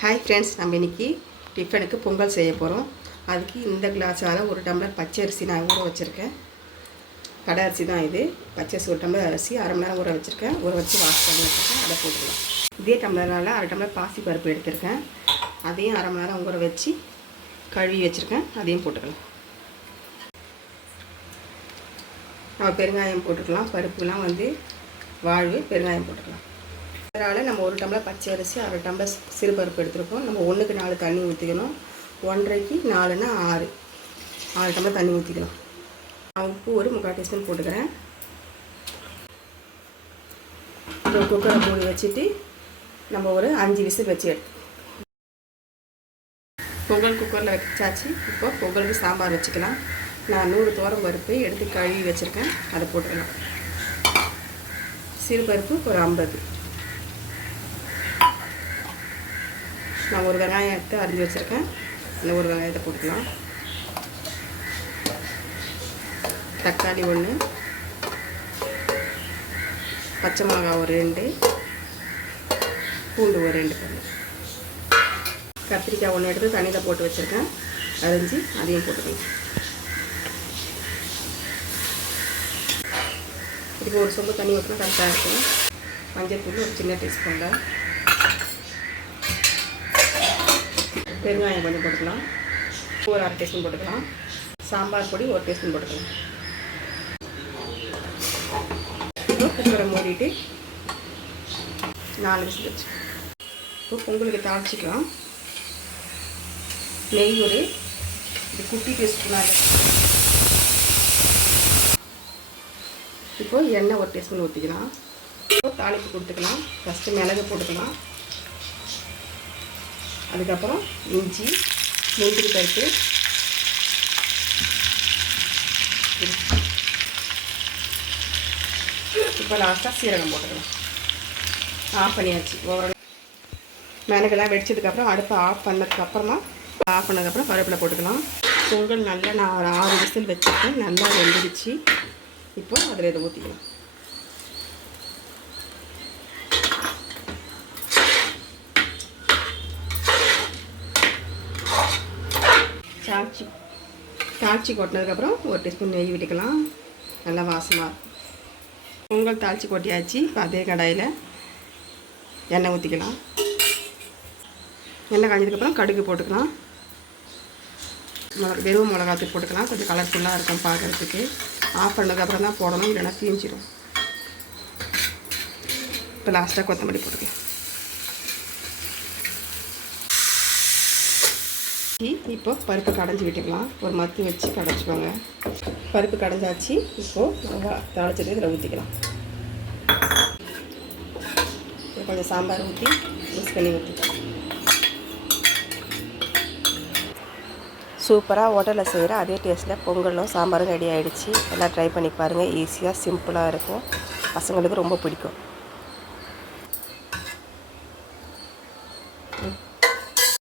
Hi friends நம்ம இன்றைக்கி டிஃபனுக்கு பொங்கல் செய்ய போகிறோம் அதுக்கு இந்த கிளாஸால் ஒரு டம்ளர் பச்சை அரிசி நான் ஊற வச்சுருக்கேன். கடை அரிசி தான் இது. பச்சை அரிசி ஒரு டம்ளர் அரிசி அரை மணி நேரம் ஊற வச்சுருக்கேன். ஊற வச்சு வாஷ் பண்ணி வச்சுருக்கேன். அதை போட்டுக்கலாம். இதே டம்ளரால் அரை டம்ளர் பாசி பருப்பு எடுத்திருக்கேன். அதையும் அரை மணி நேரம் ஊற வச்சு கழுவி வச்சுருக்கேன். அதையும் போட்டுக்கலாம். நம்ம பெருங்காயம் போட்டுக்கலாம். பருப்புலாம் வந்து வாழ்வு பெருங்காயம் போட்டுக்கலாம். அதனால் நம்ம ஒரு டம்ளர் பச்சை அரிசி அரை டம்ளர் சிறுபருப்பு எடுத்துருக்கோம். நம்ம ஒன்றுக்கு நாலு தண்ணி ஊற்றிக்கணும் ஒன்றரைக்கு நாலுன்னா ஆறு. ஆறு டம்ளர் தண்ணி ஊற்றிக்கலாம் நான் உப்பு ஒரு முக்கால் டீஸ்பூன் போட்டுக்கிறேன். இப்போ குக்கரை மூடி வச்சுட்டு நம்ம ஒரு அஞ்சு விசில் வச்சு எடுத்து பொங்கல் குக்கரில் வச்சாச்சு. இப்போ பொங்கலுக்கு சாம்பார் வச்சுக்கலாம். நான் நூறு தோரம் பருப்பு எடுத்து கழுவி வச்சுருக்கேன். அதை போட்டுக்கலாம். சிறுபருப்பு ஒரு ஐம்பது. நான் ஒரு வெங்காயம் எடுத்து அரிஞ்சு வச்சுருக்கேன். இந்த ஒரு வெங்காயத்தை போட்டுக்கலாம். தக்காளி ஒன்று பச்சை மிளகாய் ஒரு ரெண்டு. பூண்டு ஒரு ரெண்டு பண்ணு கத்திரிக்காய் ஒன்று எடுத்து தண்ணியில் போட்டு வச்சுருக்கேன். அரிஞ்சு அதையும் போட்டுக்கலாம். இதுக்கு ஒரு சொம்பு தண்ணி ஊற்றினா கரெக்டாக இருக்கும். மஞ்சள் தூள் ஒரு சின்ன டீஸ்பூனில் பெருங்காயம் கொஞ்சம் போட்டுக்கலாம். ஒரு அரை டீஸ்பூன் போட்டுக்கலாம். சாம்பார் பொடி ஒரு டீஸ்பூன் போட்டுக்கலாம். இப்போ குக்கரை மூடிட்டு நாலு விசில் வச்சு. இப்போ பொங்கலுக்கு தாளிச்சிக்கலாம். நெய் ஒரு இது குட்டி டீஸ்பூனாக இப்போது எண்ணெய் ஒரு டீஸ்பூன் ஊற்றிக்கலாம் இப்போ தாளிப்பு கொடுத்துக்கலாம். ஃபஸ்ட்டு மிளகு போட்டுக்கலாம். அதுக்கப்புறம் இஞ்சி முந்திரி பருப்பு. இப்போ லாஸ்ட்டாக சீரகம் போட்டுக்கலாம். ஆஃப் பண்ணியாச்சு. ஓவரால் மிளகுலாம் வெடிச்சதுக்கப்புறம் அடுப்பை ஆஃப் பண்ணதுக்கப்புறமா ஆஃப் பண்ணதுக்கப்புறம் கருவேப்பிலை போட்டுக்கலாம். பொங்கல் நல்லா நான் ஒரு ஆறு விசில் வச்சுருக்கேன். நல்லா வெந்துடுச்சு. இப்போ அதில் இதை ஊற்றிக்கலாம். தாளிச்சி தாளிச்சி கொட்டினதுக்கப்புறம் ஒரு டீஸ்பூன் நெய் விட்டுக்கலாம். நல்லா வாசமாக இருக்கும். பொங்கல் தாளித்து கொட்டியாச்சு. இப்போ அதே கடாயில் எண்ணெய் ஊற்றிக்கலாம் எண்ணெய் காஞ்சதுக்கப்புறம் கடுகு போட்டுக்கலாம். மிளகா வெறும் மிளகாத்தூள் போட்டுக்கலாம். கொஞ்சம் கலர்ஃபுல்லாக இருக்கும் பார்க்குறதுக்கு. ஆஃப் பண்ணதுக்கப்புறம் தான் போடணும் இல்லைன்னா தீஞ்சிடும் இப்போ லாஸ்ட்டாக கொத்தமல்லி போட்டுக்கலாம். இப்போ பருப்பு கடைஞ்சி விட்டுக்கலாம். ஒரு மத்து வச்சு கடைச்சிக்கோங்க பருப்பு கடைஞ்சாச்சு. இப்போது தாளிச்சது இதில் ஊற்றிக்கலாம் கொஞ்சம் சாம்பார் ஊற்றி மிக்ஸ் பண்ணி ஊற்றிக்கலாம் சூப்பராக ஹோட்டலில் செய்கிற அதே டேஸ்ட்டில் பொங்கலும் சாம்பாரும் ரெடி ஆகிடுச்சு எல்லாம் ட்ரை பண்ணி பாருங்கள் ஈஸியாக சிம்பிளாக இருக்கும். பசங்களுக்கு ரொம்ப பிடிக்கும்.